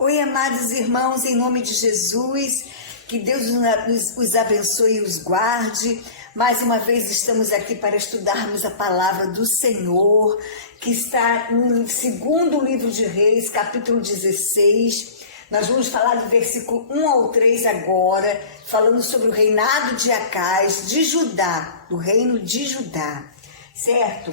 Oi, amados irmãos, em nome de Jesus, que Deus os abençoe e os guarde. Mais uma vez estamos aqui para estudarmos a palavra do Senhor, que está no segundo livro de Reis, capítulo 16. Nós vamos falar do versículo 1 ao 3 agora, falando sobre o reinado de Acais, de Judá, do reino de Judá, certo?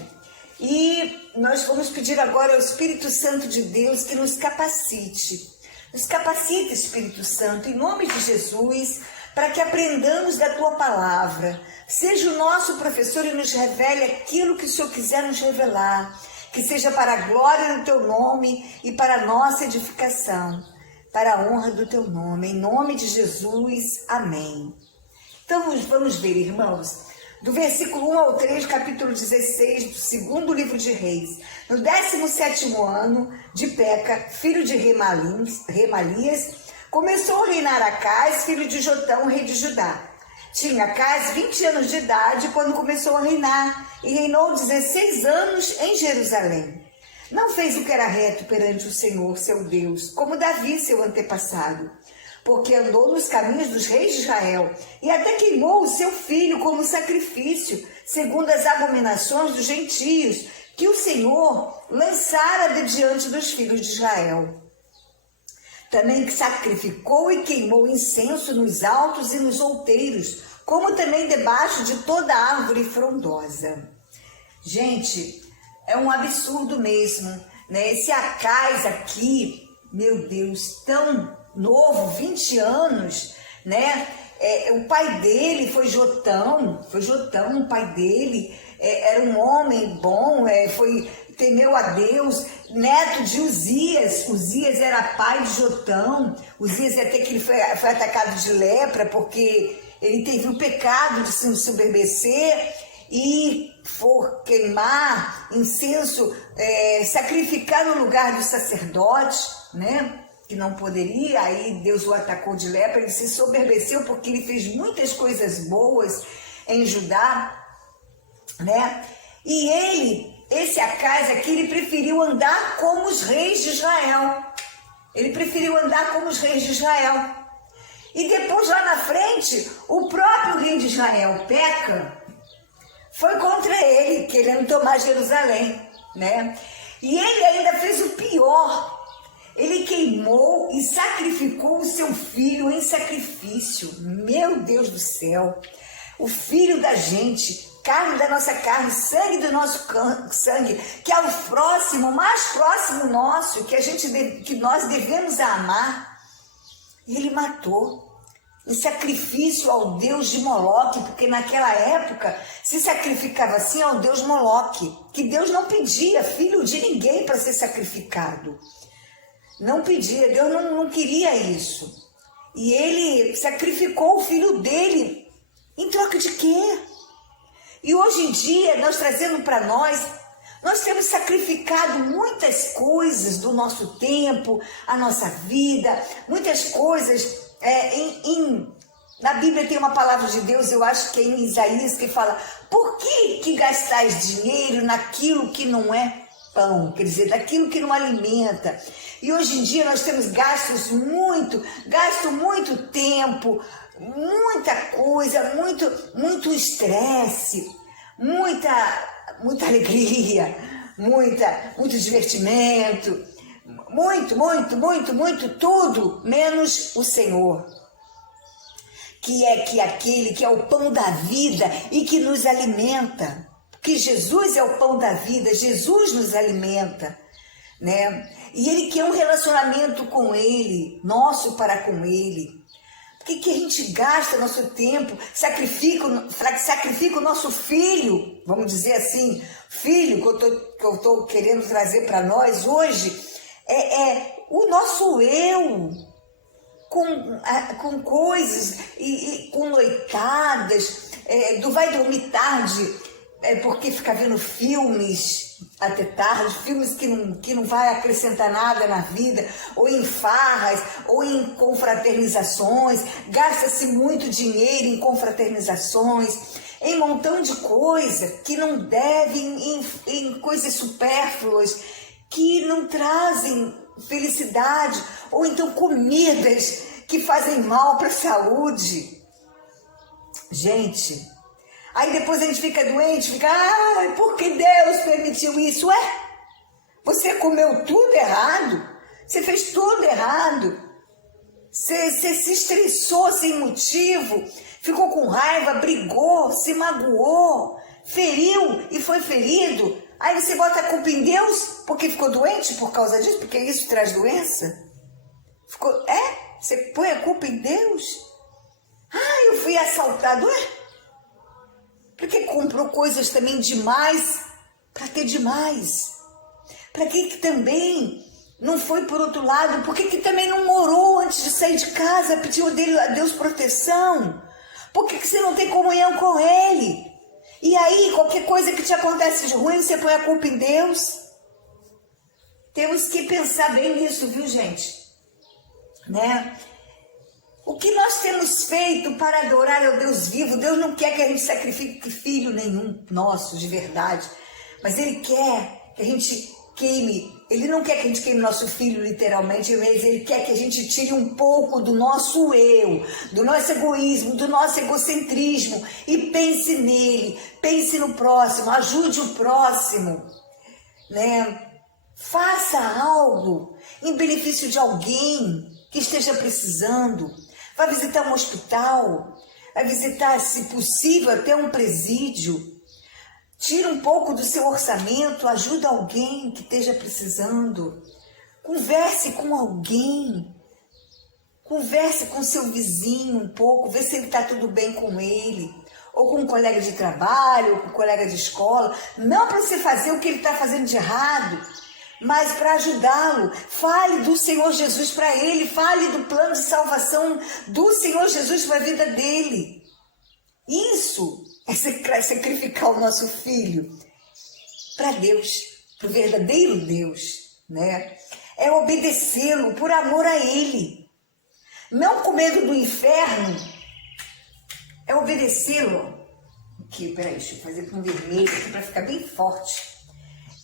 E nós vamos pedir agora ao Espírito Santo de Deus que nos capacite. Nos capacita, Espírito Santo, em nome de Jesus, para que aprendamos da Tua palavra. Seja o nosso professor e nos revele aquilo que o Senhor quiser nos revelar. Que seja para a glória do Teu nome e para a nossa edificação. Para a honra do Teu nome. Em nome de Jesus. Amém. Então vamos ver, irmãos. Do versículo 1 ao 3, capítulo 16, do segundo livro de Reis. No 17º ano de Peca, filho de Remalias, começou a reinar Acais, filho de Jotão, rei de Judá. Tinha Acais 20 anos de idade quando começou a reinar, e reinou 16 anos em Jerusalém. Não fez o que era reto perante o Senhor, seu Deus, como Davi, seu antepassado, porque andou nos caminhos dos reis de Israel, e até queimou o seu filho como sacrifício, segundo as abominações dos gentios, que o Senhor lançara de diante dos filhos de Israel. Também sacrificou e queimou incenso nos altos e nos outeiros, como também debaixo de toda árvore frondosa. Gente, é um absurdo mesmo, né? Esse Acais aqui, meu Deus, tão novo, 20 anos, né? O pai dele foi Jotão, o pai dele, era um homem bom, temeu a Deus, neto de Uzias. Uzias era pai de Jotão. Uzias até que ele foi atacado de lepra, porque ele teve o pecado de se ensoberbecer e for queimar incenso, sacrificar no lugar do sacerdote, né? Que não poderia, aí Deus o atacou de lepra, ele se soberbeceu porque ele fez muitas coisas boas em Judá, né? E esse Acais aqui, ele preferiu andar como os reis de Israel. Ele preferiu andar como os reis de Israel. E depois, lá na frente, o próprio rei de Israel, Peca, foi contra ele, querendo tomar Jerusalém, né? E ele ainda fez o pior. Ele queimou e sacrificou o seu filho em sacrifício. Meu Deus do céu! O filho da gente, carne da nossa carne, sangue do nosso sangue, que é o próximo, mais próximo nosso, que nós devemos amar. Ele matou em sacrifício ao Deus de Moloque, porque naquela época se sacrificava assim ao Deus Moloque, que Deus não pedia filho de ninguém para ser sacrificado. Não pedia, Deus não queria isso. E ele sacrificou o filho dele. Em troca de quê? E hoje em dia, nós trazendo para nós temos sacrificado muitas coisas do nosso tempo, a nossa vida, muitas coisas. Na Bíblia tem uma palavra de Deus, eu acho que é em Isaías, que fala: por que gastais dinheiro naquilo que não é pão? Quer dizer, daquilo que não alimenta. E hoje em dia nós temos gasto muito tempo, muita coisa, muito estresse, muita alegria, muito divertimento, muito, tudo menos o Senhor, que é aquele que é o pão da vida e que nos alimenta. Que Jesus é o pão da vida, Jesus nos alimenta, né? E Ele quer um relacionamento com Ele, nosso para com Ele. Por que a gente gasta nosso tempo, sacrifica o nosso filho, vamos dizer assim, filho que eu estou querendo trazer para nós hoje, o nosso eu, com coisas, e com noitadas, vai dormir tarde, porque fica vendo filmes até tarde, filmes que não vai acrescentar nada na vida, ou em farras, ou em confraternizações, gasta-se muito dinheiro em confraternizações, em montão de coisa que não deve, em coisas supérfluas, que não trazem felicidade, ou então comidas que fazem mal para a saúde. Gente, aí depois a gente fica doente, fica, por que Deus permitiu isso? Você comeu tudo errado, você fez tudo errado, você se estressou sem motivo, ficou com raiva, brigou, se magoou, feriu e foi ferido. Aí você bota a culpa em Deus porque ficou doente por causa disso, porque isso traz doença. Você põe a culpa em Deus? Eu fui assaltado, porque comprou coisas também demais para ter demais. Para que também não foi por outro lado? Por que também não orou antes de sair de casa, pediu a Deus proteção? Por que você não tem comunhão com Ele? E aí, qualquer coisa que te acontece de ruim, você põe a culpa em Deus? Temos que pensar bem nisso, viu, gente? Né? O que nós temos feito para adorar ao Deus vivo? Deus não quer que a gente sacrifique filho nenhum nosso, de verdade. Mas Ele quer que a gente queime. Ele não quer que a gente queime nosso filho, literalmente, mas Ele quer que a gente tire um pouco do nosso eu, do nosso egoísmo, do nosso egocentrismo e pense nele, pense no próximo, ajude o próximo, né? Faça algo em benefício de alguém que esteja precisando. Vai visitar um hospital, vai visitar, se possível, até um presídio. Tira um pouco do seu orçamento, ajuda alguém que esteja precisando. Converse com alguém. Converse com seu vizinho um pouco, vê se ele está tudo bem com ele. Ou com um colega de trabalho, ou com um colega de escola. Não para você fazer o que ele está fazendo de errado, mas para ajudá-lo. Fale do Senhor Jesus para ele, fale do plano de salvação do Senhor Jesus para a vida dele. Isso é sacrificar o nosso filho para Deus, para o verdadeiro Deus, né? É obedecê-lo por amor a Ele. Não com medo do inferno, é obedecê-lo. Aqui, peraí, deixa eu fazer com vermelho aqui para ficar bem forte.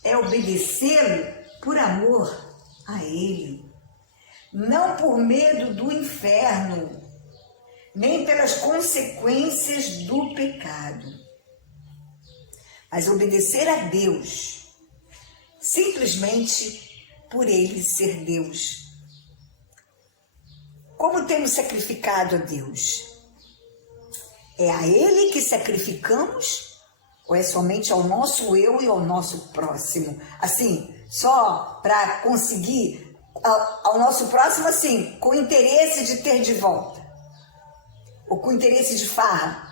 É obedecê-lo por amor a Ele. Não por medo do inferno, nem pelas consequências do pecado, mas obedecer a Deus, simplesmente por Ele ser Deus. Como temos sacrificado a Deus? É a Ele que sacrificamos ou é somente ao nosso eu e ao nosso próximo? Assim, só para conseguir ao nosso próximo, assim, com interesse de ter de volta? Ou com interesse de farra,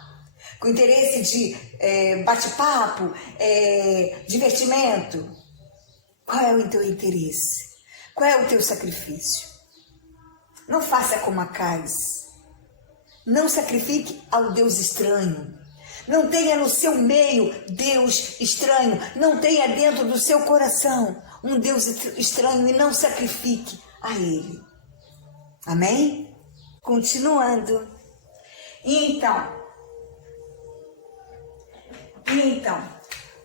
com interesse de bate-papo, divertimento? Qual é o teu interesse? Qual é o teu sacrifício? Não faça como Acais. Não sacrifique ao Deus estranho. Não tenha no seu meio Deus estranho. Não tenha dentro do seu coração um Deus estranho e não sacrifique a Ele. Amém? Continuando. Então,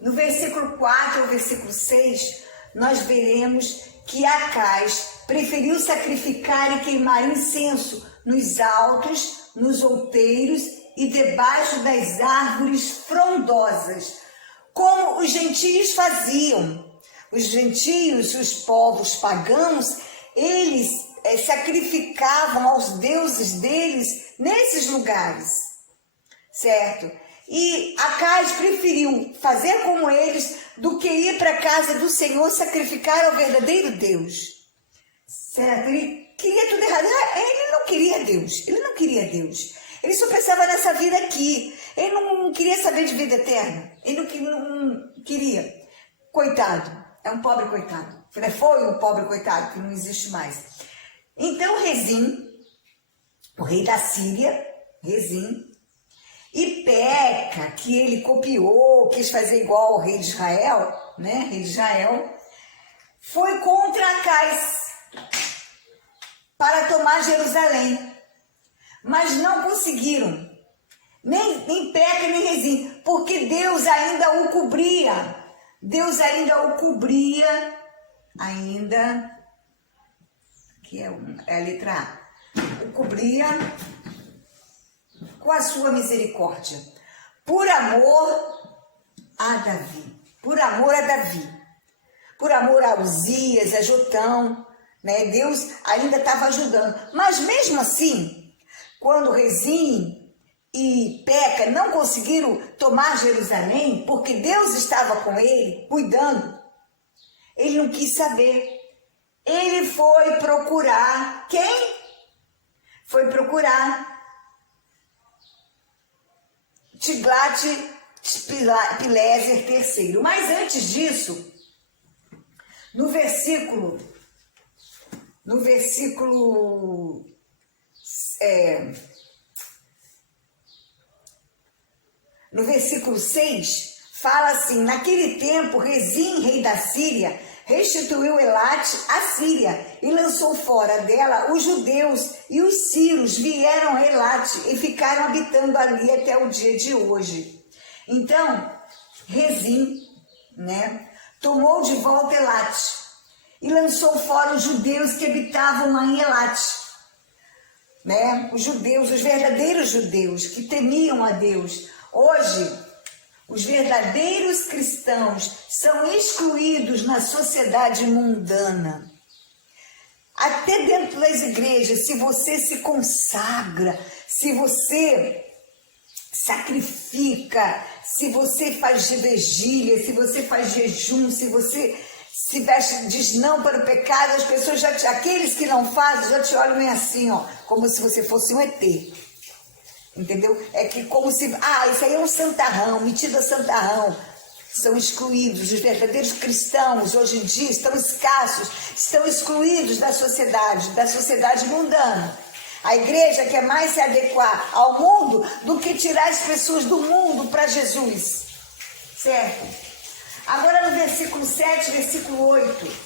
no versículo 4 ao versículo 6, nós veremos que Acais preferiu sacrificar e queimar incenso nos altos, nos outeiros e debaixo das árvores frondosas, como os gentios faziam. Os gentios, os povos pagãos, eles sacrificavam aos deuses deles nesses lugares, certo? E Acais preferiu fazer como eles do que ir para a casa do Senhor sacrificar ao verdadeiro Deus, certo? Ele queria tudo errado. Ele não queria Deus, ele só pensava nessa vida aqui, ele não queria saber de vida eterna, ele não queria. Coitado, é um pobre coitado, foi um pobre coitado que não existe mais. Então Rezim, o rei da Síria, Rezim, e Peca, que ele copiou, quis fazer igual ao rei de Israel, né? Rei de Israel, foi contra Acais para tomar Jerusalém. Mas não conseguiram, nem Peca nem Rezim, porque Deus ainda o cobria. Deus ainda o cobria ainda, que é a letra A, o cobria com a sua misericórdia, por amor a Davi, por amor a Davi, por amor a Uzias, a Jotão, né? Deus ainda estava ajudando, mas mesmo assim, quando Rezim e Peca não conseguiram tomar Jerusalém, porque Deus estava com ele, cuidando, ele não quis saber. Ele foi procurar quem? Foi procurar Tiglat-Pileser III. Mas antes disso, no versículo 6, fala assim: naquele tempo, Rezim, rei da Síria, restituiu Elat à Síria e lançou fora dela os judeus, e os sírios vieram a Elat e ficaram habitando ali até o dia de hoje. Então, Rezim, né, tomou de volta Elat e lançou fora os judeus que habitavam lá em Elat, né? Os judeus, os verdadeiros judeus que temiam a Deus. Hoje, os verdadeiros cristãos são excluídos na sociedade mundana. Até dentro das igrejas, se você se consagra, se você sacrifica, se você faz vigília, se você faz jejum, se você se veste, diz não para o pecado, as pessoas aqueles que não fazem já te olham meio assim, ó, como se você fosse um ET. Entendeu? É que como se, isso aí é um santarrão, metido a santarrão. São excluídos. Os verdadeiros cristãos hoje em dia estão escassos, estão excluídos da sociedade mundana. A igreja quer mais se adequar ao mundo do que tirar as pessoas do mundo para Jesus. Certo? Agora no versículo 7, versículo 8.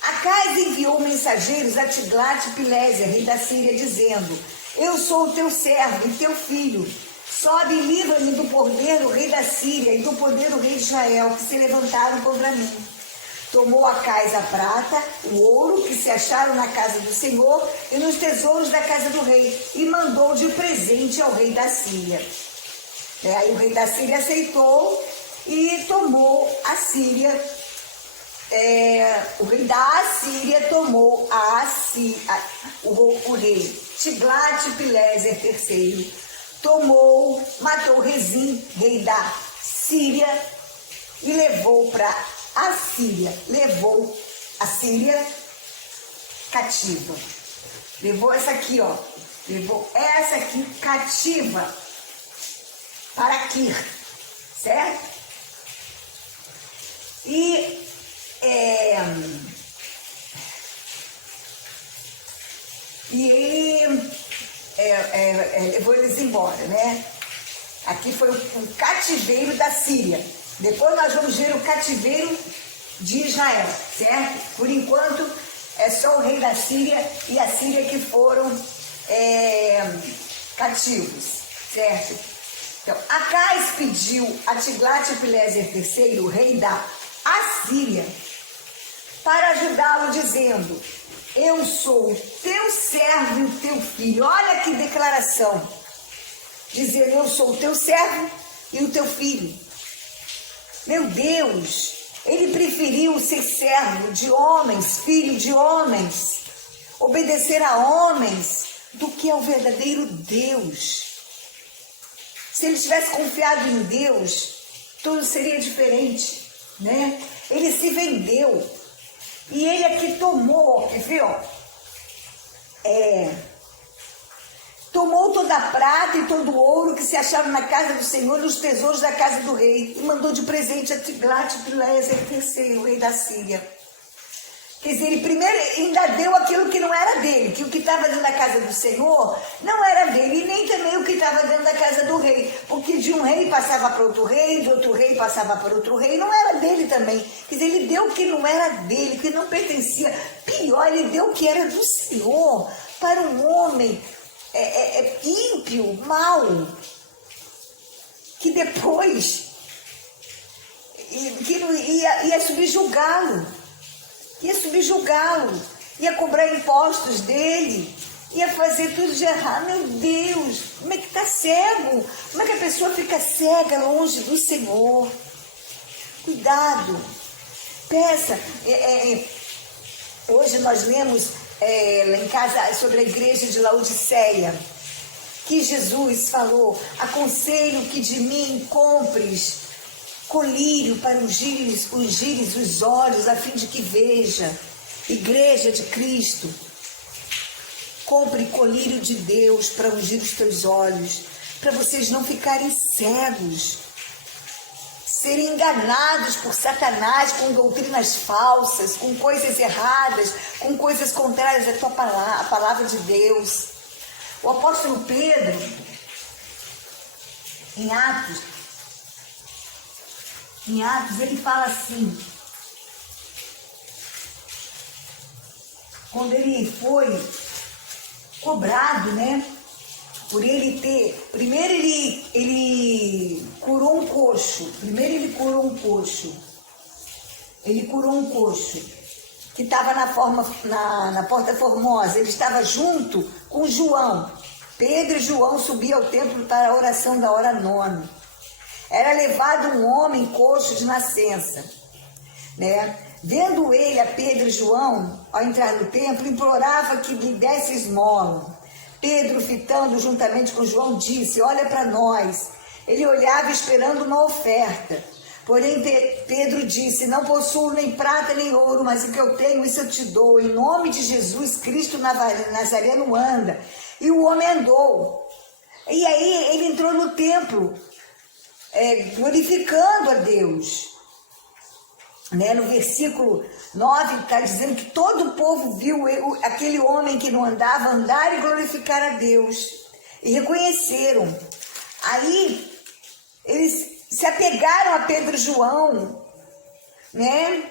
Acais enviou mensageiros a Tiglat-Pileser, rei da Síria, dizendo: eu sou o teu servo e teu filho. Sobe e livra-me do poder do rei da Síria e do poder do rei de Israel, que se levantaram contra mim. Tomou Acais a prata, o ouro que se acharam na casa do Senhor e nos tesouros da casa do rei, e mandou de presente ao rei da Síria. Aí o rei da Síria aceitou e tomou a Síria. O rei da Assíria tomou o rei Tiglat-Pileser III, matou Rezim, rei da Síria, e levou para a Síria, levou a Síria cativa. Levou essa aqui cativa para Kir, certo? E ele levou eles embora, né? Aqui foi o cativeiro da Síria. Depois nós vamos ver o cativeiro de Israel, certo? Por enquanto é só o rei da Síria e a Síria que foram cativos, certo? Então, Acais pediu a Tiglat-Pileser III, o rei da Assíria, para ajudá-lo, dizendo: eu sou o teu servo e o teu filho. Olha que declaração. Dizendo: eu sou o teu servo e o teu filho. Meu Deus, ele preferiu ser servo de homens, filho de homens, obedecer a homens, do que ao verdadeiro Deus. Se ele tivesse confiado em Deus, tudo seria diferente, né? Ele se vendeu. E ele aqui tomou, viu? Tomou toda a prata e todo o ouro que se achavam na casa do Senhor e os tesouros da casa do rei, e mandou de presente a Tiglat-Pileser III, o rei da Síria. Quer dizer, ele primeiro ainda deu aquilo que não era dele, que o que estava dentro da casa do Senhor não era dele, e nem também o que estava dentro da casa do rei, porque de um rei passava para outro rei, de outro rei passava para outro rei, não era dele também. Quer dizer, ele deu o que não era dele, que não pertencia. Pior, ele deu o que era do Senhor para um homem ímpio, mau, que depois que ia subjugá-lo, ia cobrar impostos dele, ia fazer tudo de errado. Meu Deus, como é que está cego? Como é que a pessoa fica cega longe do Senhor? Cuidado, peça. Hoje nós lemos lá em casa sobre a igreja de Laodiceia, que Jesus falou: aconselho que de mim compres colírio para ungires os olhos, a fim de que veja. Igreja de Cristo, compre colírio de Deus para ungir os teus olhos, para vocês não ficarem cegos, serem enganados por Satanás com doutrinas falsas, com coisas erradas, com coisas contrárias à tua palavra, a palavra de Deus. O apóstolo Pedro, em Atos, ele fala assim, quando ele foi cobrado, né, por ele ter, primeiro ele curou um coxo, que estava na Porta Formosa. Ele estava junto com João. Pedro e João subiam ao templo para a oração da hora nona. Era levado um homem coxo de nascença, né? Vendo ele a Pedro e João, ao entrar no templo, implorava que lhe desse esmola. Pedro, fitando juntamente com João, disse: olha para nós. Ele olhava esperando uma oferta. Porém, Pedro disse: não possuo nem prata nem ouro, mas o que eu tenho, isso eu te dou. Em nome de Jesus Cristo Nazareno, anda. E o homem andou. E aí ele entrou no templo, glorificando a Deus. Né? No versículo 9 está dizendo que todo o povo viu aquele homem que não andava andar e glorificar a Deus. E reconheceram. Aí eles se apegaram a Pedro e João, né?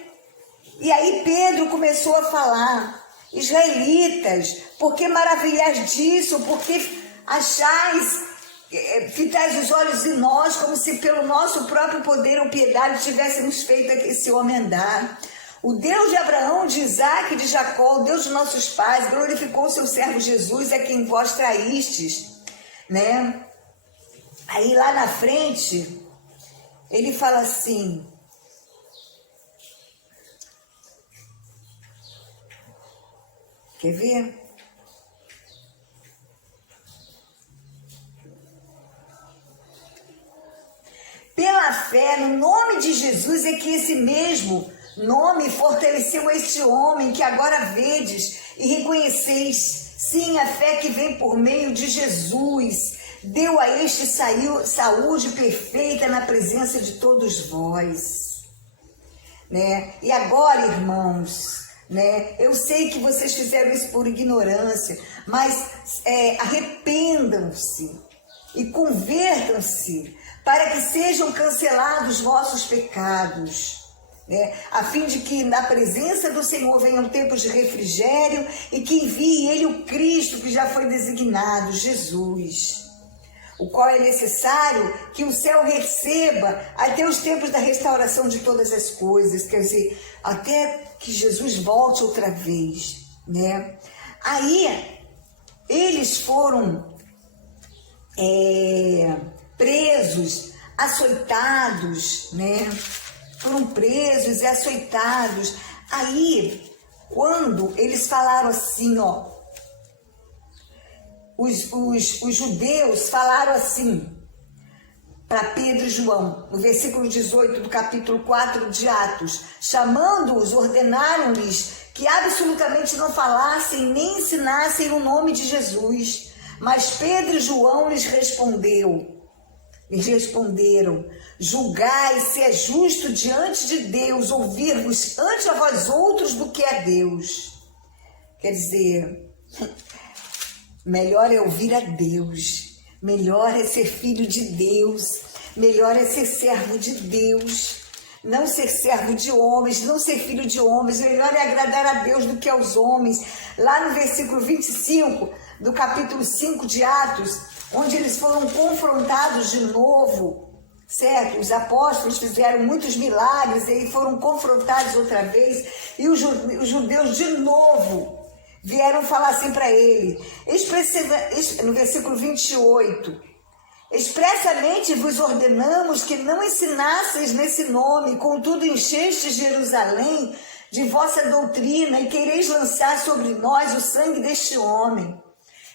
E aí Pedro começou a falar: israelitas, por que maravilhais disso? Por que achais, fitais os olhos em nós, como se pelo nosso próprio poder ou piedade tivéssemos feito esse homem andar? O Deus de Abraão, de Isaque e de Jacó, o Deus de nossos pais, glorificou o seu servo Jesus, a quem vós traístes, né? Aí lá na frente, ele fala assim: quer ver? Pela fé no nome de Jesus é que esse mesmo nome fortaleceu este homem que agora vedes e reconheceis. Sim, a fé que vem por meio de Jesus deu a este saúde perfeita na presença de todos vós, né? E agora, irmãos, né? Eu sei que vocês fizeram isso por ignorância, mas arrependam-se e convertam-se para que sejam cancelados vossos pecados, né? A fim de que na presença do Senhor venham tempos de refrigério e que envie Ele o Cristo que já foi designado, Jesus, o qual é necessário que o céu receba até os tempos da restauração de todas as coisas, quer dizer, até que Jesus volte outra vez, né? Aí eles foram presos, açoitados, né? Foram presos e açoitados. Aí, quando eles falaram assim, ó, os judeus falaram assim para Pedro e João, no versículo 18 do capítulo 4 de Atos, chamando-os, ordenaram-lhes que absolutamente não falassem nem ensinassem o nome de Jesus. Mas Pedro e João lhes responderam: julgai se é justo diante de Deus ouvir-vos antes a vós outros do que a Deus. Quer dizer, melhor é ouvir a Deus, melhor é ser filho de Deus, melhor é ser servo de Deus, não ser servo de homens, não ser filho de homens. Melhor é agradar a Deus do que aos homens. Lá no versículo 25 do capítulo 5 de Atos, onde eles foram confrontados de novo certo? Os apóstolos fizeram muitos milagres e aí foram confrontados outra vez, e os judeus de novo vieram falar assim para ele, no versículo 28, expressamente vos ordenamos que não ensinasseis nesse nome, contudo enchestes Jerusalém de vossa doutrina e quereis lançar sobre nós o sangue deste homem.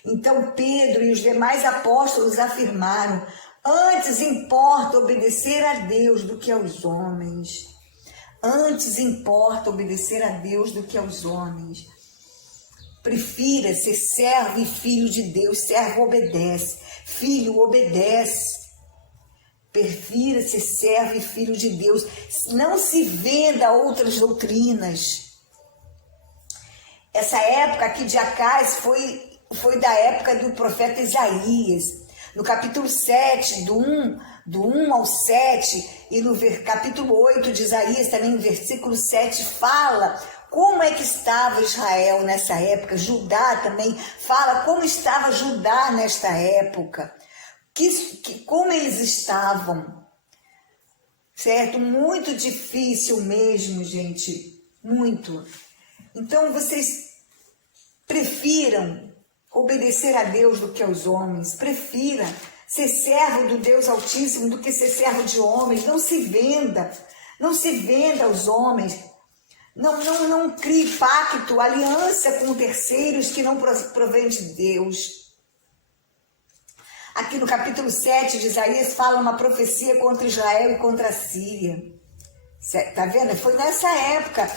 Então Pedro e os demais apóstolos afirmaram, antes importa obedecer a Deus do que aos homens. Antes importa obedecer a Deus do que aos homens. Prefira ser servo e filho de Deus. Servo obedece, filho obedece. Prefira ser servo e filho de Deus. Não se venda a outras doutrinas. Essa época aqui de Acais foi da época do profeta Isaías. No capítulo 7, do 1 ao 7, e no capítulo 8 de Isaías, também no versículo 7, fala como é que estava Israel nessa época. Judá também fala como estava Judá nesta época, como eles estavam, certo? Muito difícil mesmo, gente, muito. Então vocês prefiram obedecer a Deus do que aos homens. Prefira ser servo do Deus Altíssimo do que ser servo de homens. Não se venda. Não se venda aos homens. Não crie pacto, aliança com terceiros que não provém de Deus. Aqui no capítulo 7 de Isaías fala uma profecia contra Israel e contra a Síria. Tá vendo? Foi nessa época.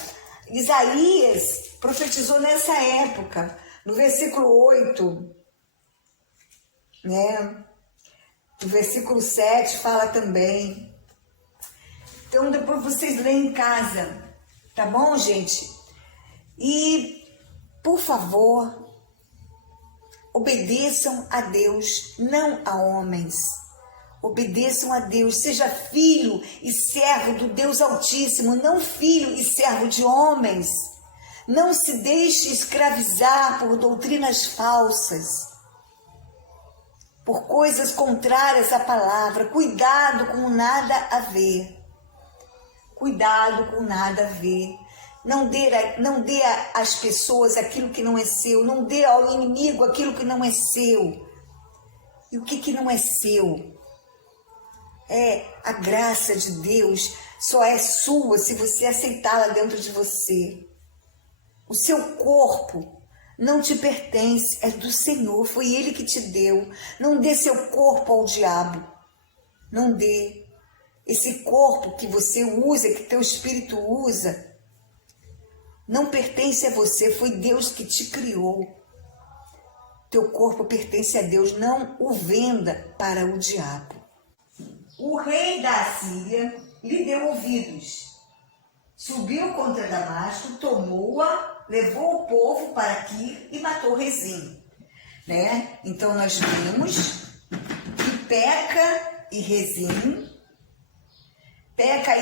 Isaías profetizou nessa época. No versículo 8, né? No versículo 7 fala também. Então depois vocês leem em casa, tá bom, gente? E, por favor, obedeçam a Deus, não a homens. Obedeçam a Deus, seja filho e servo do Deus Altíssimo, não filho e servo de homens. Não se deixe escravizar por doutrinas falsas, por coisas contrárias à palavra. Cuidado com nada a ver. Cuidado com nada a ver. Não dê às pessoas aquilo que não é seu. Não dê ao inimigo aquilo que não é seu. E o que não é seu? É a graça de Deus. Só é sua se você aceitá-la dentro de você. O seu corpo não te pertence, é do Senhor, foi Ele que te deu. Não dê seu corpo ao diabo, não dê. Esse corpo que você usa, que teu espírito usa, não pertence a você, foi Deus que te criou. Teu corpo pertence a Deus, não o venda para o diabo. O rei da Assíria lhe deu ouvidos. Subiu contra Damasco, tomou-a, levou o povo para aqui e matou Rezim. Né? Então nós vimos que Peca e Rezim, que Peca,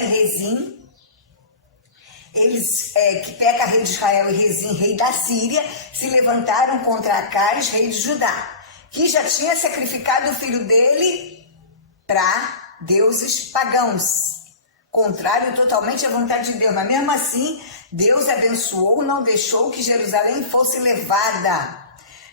rei de Israel, e Rezim, rei da Síria, se levantaram contra Acares, rei de Judá, que já tinha sacrificado o filho dele para deuses pagãos, contrário totalmente à vontade de Deus. Mas mesmo assim, Deus abençoou, não deixou que Jerusalém fosse levada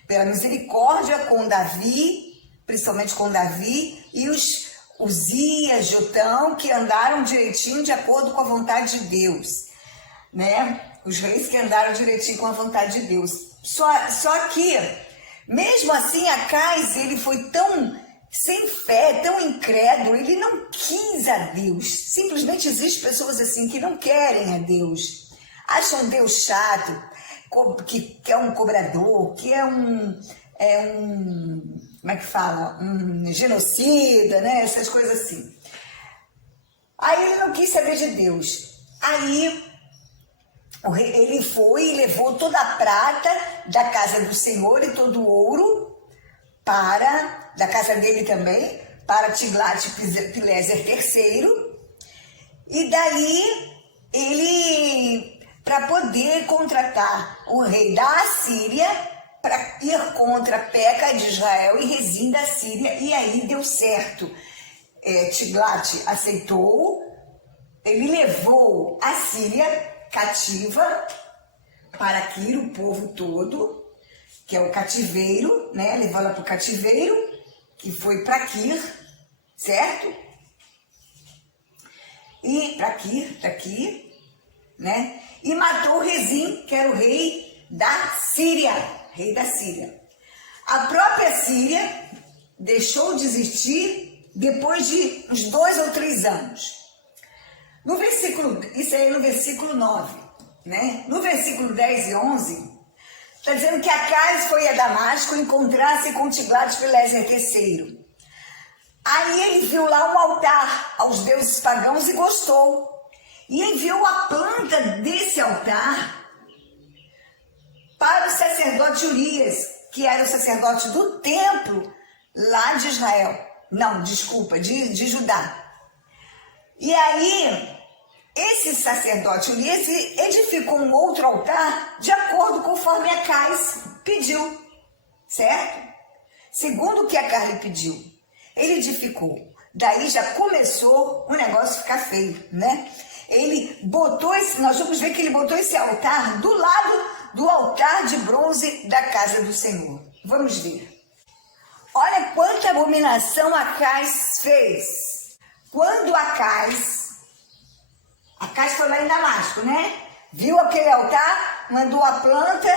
pela misericórdia com Davi, principalmente com Davi, e os Uzias, Jotão, que andaram direitinho de acordo com a vontade de Deus, né? Os reis que andaram direitinho com a vontade de Deus. Só que, mesmo assim, Acais, ele foi tão sem fé, tão incrédulo, ele não quis a Deus. Simplesmente existem pessoas assim que não querem a Deus. Acham Deus chato, que é um cobrador, que é um como é que fala? Um genocida, né? Essas coisas assim. Aí ele não quis saber de Deus. Aí ele foi e levou toda a prata da casa do Senhor e todo o ouro da casa dele também, para Tiglat-Pileser III. E daí ele, para poder contratar o rei da Assíria, para ir contra Peca de Israel e Rezim da Síria, e aí deu certo. Tiglat aceitou, ele levou a Síria cativa para Quiro, o povo todo, que é o cativeiro, né? Levou ela para o cativeiro, que foi para Quir, certo? E para Quir, né? E matou Rezim, que era o rei da Síria, A própria Síria deixou de existir depois de uns 2 ou 3 anos. Isso aí é no versículo 9, né? No versículo 10 e 11, está dizendo que Acais foi a Damasco encontrar-se com Tiglat-Pileser III. Aí ele viu lá um altar aos deuses pagãos e gostou. E enviou a planta desse altar para o sacerdote Urias, que era o sacerdote do templo lá de Israel. Não, desculpa, de Judá. E aí, esse sacerdote Urias edificou um outro altar de acordo conforme Acais pediu, certo? Segundo o que Acais lhe pediu, ele edificou. Daí já começou o negócio ficar feio, né? Nós vamos ver que ele botou esse altar do lado do altar de bronze da casa do Senhor. Vamos ver. Olha quanta abominação Acais fez. Quando Acais foi lá em Damasco, né? Viu aquele altar, mandou a planta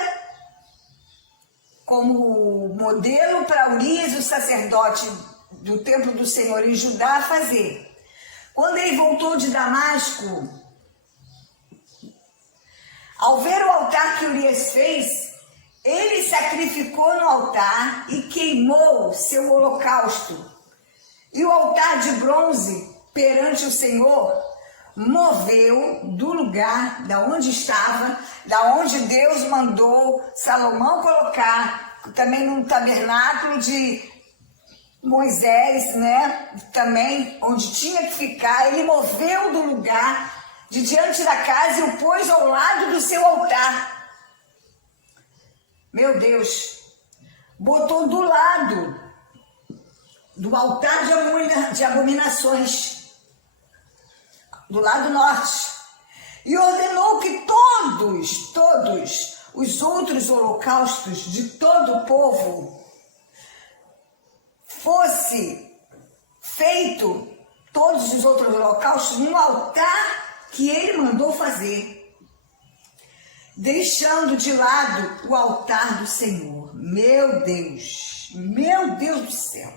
como modelo para Urias, o sacerdote do templo do Senhor em Judá, fazer. Quando ele voltou de Damasco, ao ver o altar que Urias fez, ele sacrificou no altar e queimou seu holocausto. E o altar de bronze perante o Senhor moveu do lugar da onde estava, da onde Deus mandou Salomão colocar, também no tabernáculo de Moisés, né? Também onde tinha que ficar, ele moveu do lugar de diante da casa e o pôs ao lado do seu altar. Meu Deus, botou do lado do altar de abominações, do lado norte, e ordenou que todos os outros holocaustos de todo o povo fosse feito, todos os outros holocaustos, no altar que ele mandou fazer, deixando de lado o altar do Senhor. Meu Deus do céu,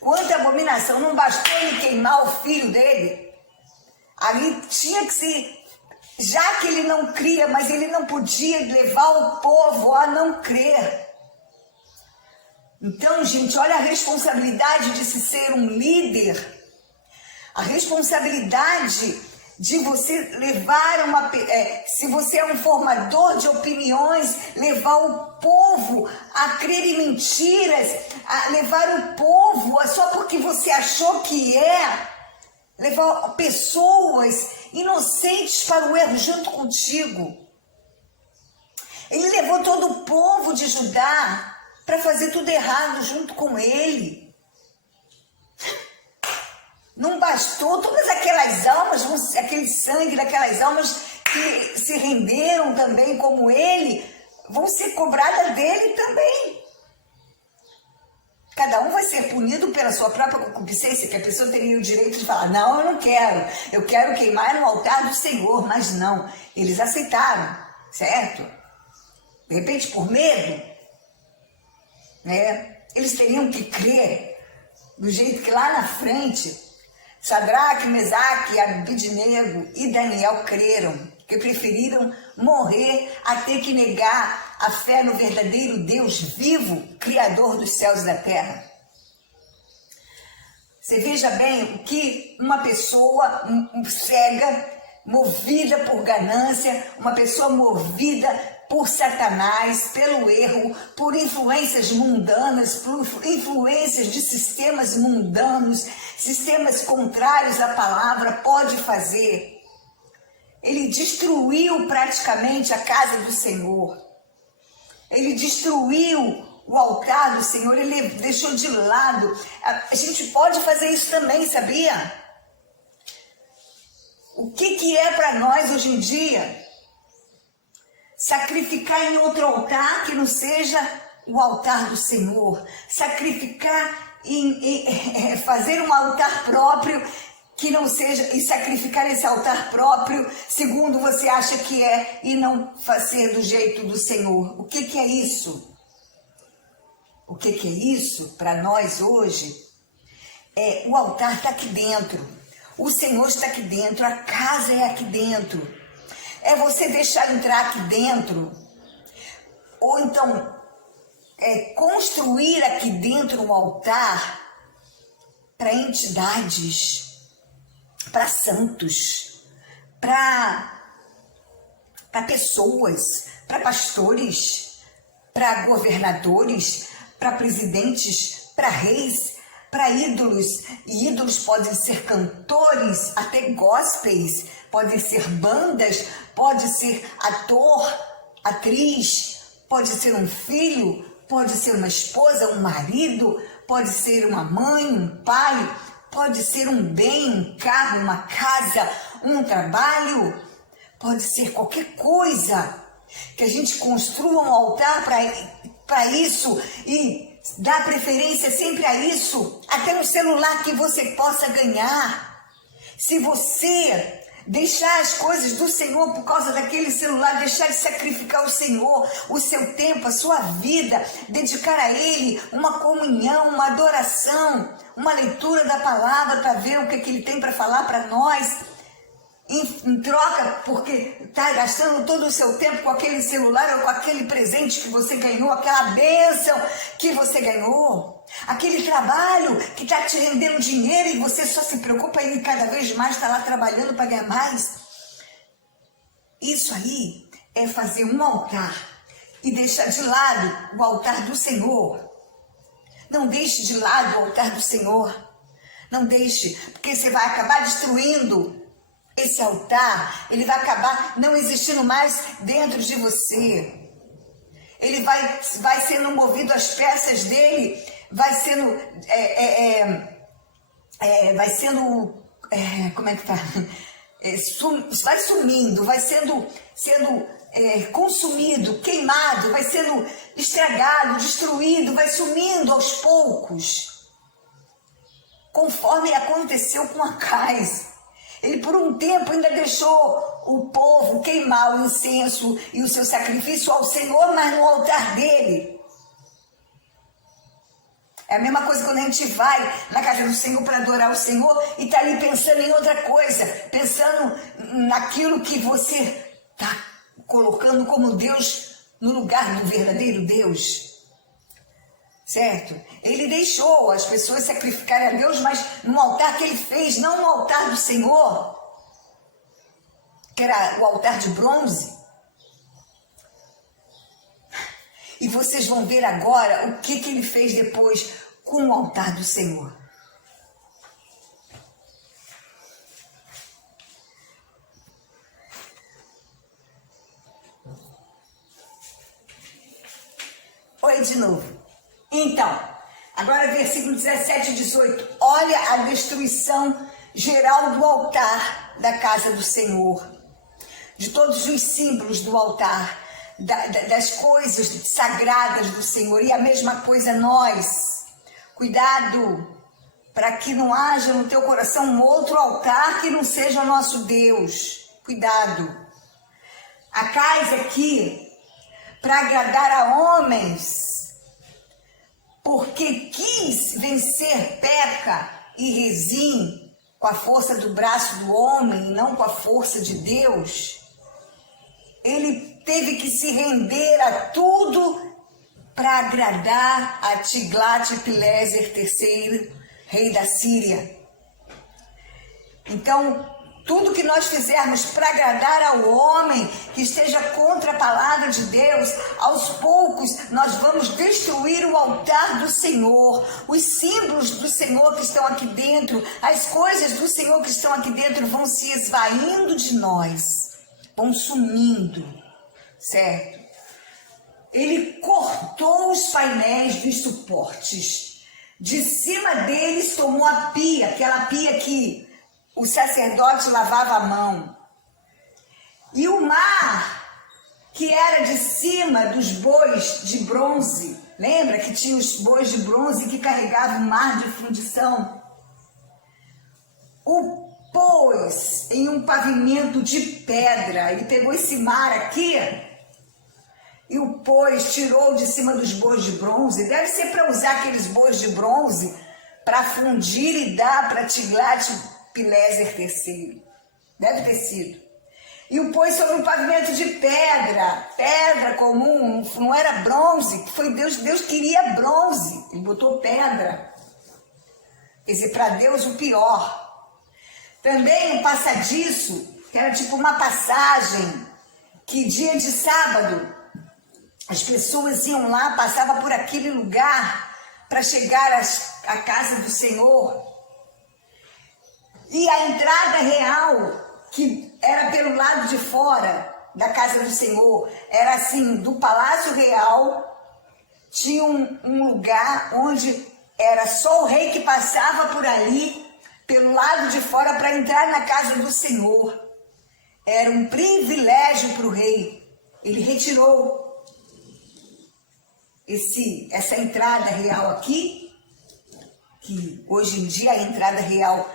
quanta abominação! Não bastou ele queimar o filho dele, ali tinha que se, já que ele não cria, mas ele não podia levar o povo a não crer. Então, gente, olha a responsabilidade de se ser um líder, a responsabilidade de você levar se você é um formador de opiniões, levar o povo a crer em mentiras, a levar o povo, só porque você achou que levar pessoas inocentes para o erro junto contigo. Ele levou todo o povo de Judá para fazer tudo errado junto com ele. Não bastou todas aquelas almas, aquele sangue daquelas almas que se renderam também como ele, vão ser cobradas dele também. Cada um vai ser punido pela sua própria concupiscência, que a pessoa teria o direito de falar, não, eu não quero, eu quero queimar no altar do Senhor, mas não, eles aceitaram, certo? De repente por medo, né? Eles teriam que crer do jeito que lá na frente Sadraque, Mesaque, Abidnego e Daniel creram, que preferiram morrer a ter que negar a fé no verdadeiro Deus vivo, Criador dos céus e da terra. Você veja bem o que uma pessoa cega, movida por ganância, uma pessoa movida por Satanás, pelo erro, por influências mundanas, por influências de sistemas mundanos, sistemas contrários à palavra, pode fazer. Ele destruiu praticamente a casa do Senhor. Ele destruiu o altar do Senhor, ele deixou de lado. A gente pode fazer isso também, sabia? O que é para nós hoje em dia? Sacrificar em outro altar que não seja o altar do Senhor. Sacrificar fazer um altar próprio que não seja, e sacrificar esse altar próprio segundo você acha que é, e não fazer do jeito do Senhor. O que é isso? O que é isso para nós hoje? O altar está aqui dentro, o Senhor está aqui dentro, a casa é aqui dentro. É você deixar entrar aqui dentro, ou então construir aqui dentro um altar para entidades, para santos, para pessoas, para pastores, para governadores, para presidentes, para reis, para ídolos. E ídolos podem ser cantores, até gospels, podem ser bandas, pode ser ator, atriz, pode ser um filho, pode ser uma esposa, um marido, pode ser uma mãe, um pai, pode ser um bem, um carro, uma casa, um trabalho, pode ser qualquer coisa. Que a gente construa um altar para isso e dá preferência sempre a isso, até um celular que você possa ganhar. Se você deixar as coisas do Senhor por causa daquele celular, deixar de sacrificar o Senhor, o seu tempo, a sua vida, dedicar a Ele uma comunhão, uma adoração, uma leitura da palavra para ver o que Ele tem para falar para nós, em troca, porque está gastando todo o seu tempo com aquele celular ou com aquele presente que você ganhou, aquela bênção que você ganhou, aquele trabalho que está te rendendo dinheiro e você só se preocupa em cada vez mais estar lá trabalhando para ganhar mais. Isso aí é fazer um altar e deixar de lado o altar do Senhor. Não deixe de lado o altar do Senhor. Não deixe, porque você vai acabar destruindo esse altar. Ele vai acabar não existindo mais dentro de você. Ele vai sendo movido, as peças dele vai sendo como é que tá? Vai sumindo, vai sendo consumido, queimado, vai sendo estragado, destruído, vai sumindo aos poucos, conforme aconteceu com Acais. Ele por um tempo ainda deixou o povo queimar o incenso e o seu sacrifício ao Senhor, mas no altar dele. É a mesma coisa quando a gente vai na casa do Senhor para adorar o Senhor e está ali pensando em outra coisa, pensando naquilo que você está colocando como Deus no lugar do verdadeiro Deus. Certo? Ele deixou as pessoas sacrificarem a Deus, mas no altar que ele fez, não no altar do Senhor, que era o altar de bronze. E vocês vão ver agora o que ele fez depois com o altar do Senhor. Oi de novo. Então, agora versículo 17 e 18. Olha a destruição geral do altar da casa do Senhor, de todos os símbolos do altar, das coisas sagradas do Senhor. E a mesma coisa nós. Cuidado para que não haja no teu coração um outro altar que não seja nosso Deus. Cuidado. Acais aqui para agradar a homens, porque quis vencer Peca e Rezim com a força do braço do homem e não com a força de Deus. Ele teve que se render a tudo para agradar a Tiglat-Pileser III, rei da Síria. Então, tudo que nós fizermos para agradar ao homem que esteja contra a palavra de Deus, aos poucos nós vamos destruir o altar do Senhor, os símbolos do Senhor que estão aqui dentro, as coisas do Senhor que estão aqui dentro vão se esvaindo de nós, vão sumindo, certo? ele cortou os painéis dos suportes. De cima deles tomou a pia, aquela pia que o sacerdote lavava a mão. E o mar, que era de cima dos bois de bronze, lembra que tinha os bois de bronze que carregavam o mar de fundição? O pôs em um pavimento de pedra. Ele pegou esse mar aqui e o pôs, tirou de cima dos bois de bronze. Deve ser para usar aqueles bois de bronze para fundir e dar para Tiglat-Pileser III. Deve ter sido. E o pôs sobre um pavimento de pedra, pedra comum, não era bronze, foi Deus queria bronze, ele botou pedra. Quer dizer, para Deus o pior. Também um passadiço, que era tipo uma passagem, que dia de sábado, as pessoas iam lá, passavam por aquele lugar para chegar à casa do Senhor. E a entrada real, que era pelo lado de fora da casa do Senhor, era assim, do Palácio Real, tinha um lugar onde era só o rei que passava por ali, pelo lado de fora, para entrar na casa do Senhor. Era um privilégio para o rei. Ele retirou essa entrada real aqui, que hoje em dia a entrada real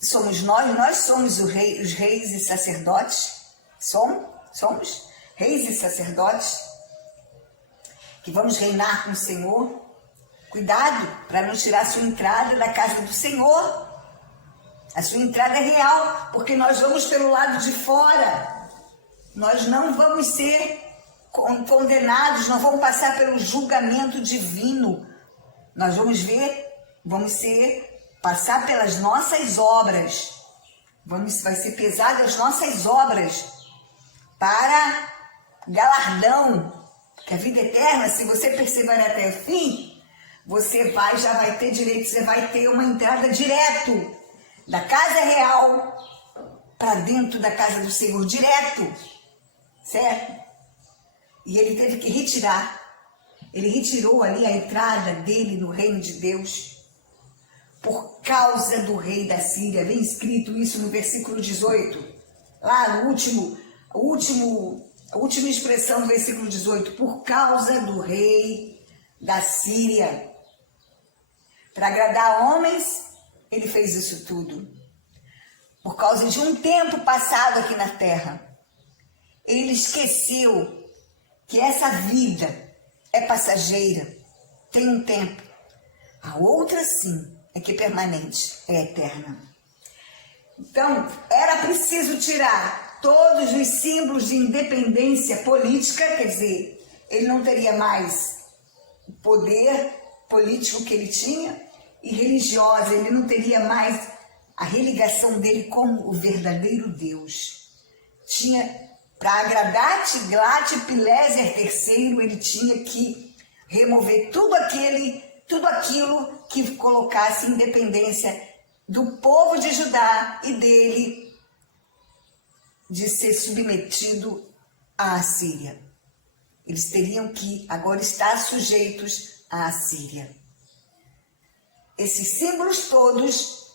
somos nós somos os reis e sacerdotes, somos reis e sacerdotes, que vamos reinar com o Senhor. Cuidado para não tirar a sua entrada da casa do Senhor, a sua entrada real, porque nós vamos pelo lado de fora, nós não vamos ser condenados, não vamos passar pelo julgamento divino, nós vamos passar pelas nossas obras, vai ser pesado as nossas obras para galardão, que a vida eterna, se você perseverar até o fim, você já vai ter direito, você vai ter uma entrada direto da casa real para dentro da casa do Senhor, direto, certo? E ele teve que retirar, ele retirou ali a entrada dele no reino de Deus, por causa do rei da Síria. Vem escrito isso no versículo 18, lá no a última expressão do versículo 18, por causa do rei da Síria. Para agradar homens, ele fez isso tudo. Por causa de um tempo passado aqui na terra, ele esqueceu que essa vida é passageira, tem um tempo. A outra sim, é que é permanente, é eterna. Então, era preciso tirar todos os símbolos de independência política, quer dizer, ele não teria mais o poder político que ele tinha, e religiosa, ele não teria mais a religação dele com o verdadeiro Deus. Para agradar Tiglat-Pileser III, ele tinha que remover tudo aquilo que colocasse independência do povo de Judá e dele de ser submetido à Assíria. Eles teriam que agora estar sujeitos à Assíria. Esses símbolos todos,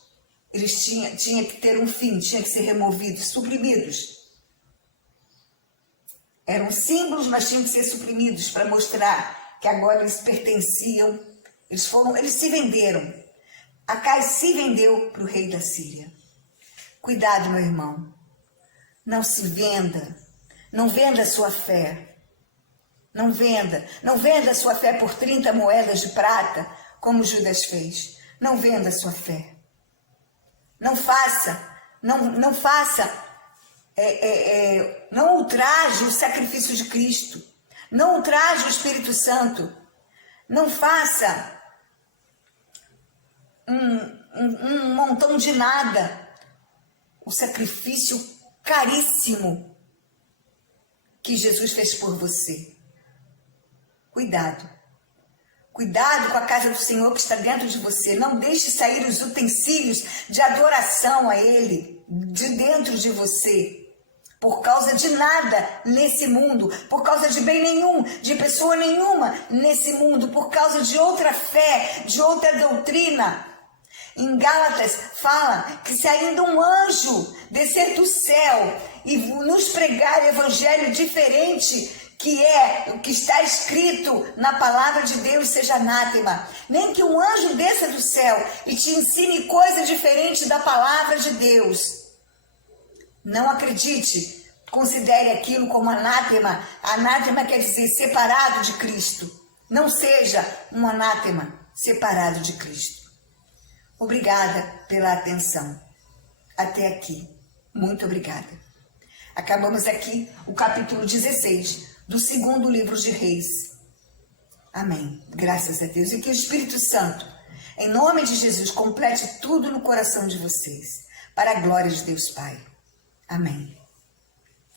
eles tinham que ter um fim, tinham que ser removidos, suprimidos. Eram símbolos, mas tinham que ser suprimidos para mostrar que agora eles pertenciam, eles se venderam. Acais se vendeu para o rei da Síria. Cuidado, meu irmão. Não se venda. Não venda a sua fé. Não venda a sua fé por 30 moedas de prata, como Judas fez. Não venda a sua fé. Não ultraje o sacrifício de Cristo. Não ultraje o Espírito Santo. Não faça um montão de nada. O sacrifício caríssimo que Jesus fez por você. Cuidado. Cuidado com a casa do Senhor que está dentro de você. Não deixe sair os utensílios de adoração a Ele de dentro de você. por causa de nada nesse mundo, por causa de bem nenhum, de pessoa nenhuma nesse mundo, por causa de outra fé, de outra doutrina. Em Gálatas fala que se ainda um anjo descer do céu e nos pregar evangelho diferente, que é o que está escrito na palavra de Deus, seja anátema. Nem que um anjo desça do céu e te ensine coisa diferente da palavra de Deus. Não acredite, considere aquilo como anátema. Anátema quer dizer separado de Cristo. Não seja um anátema separado de Cristo. Obrigada pela atenção. Até aqui. Muito obrigada. Acabamos aqui o capítulo 16 do 2º livro de Reis. Amém. Graças a Deus. E que o Espírito Santo, em nome de Jesus, complete tudo no coração de vocês. Para a glória de Deus Pai. Amém.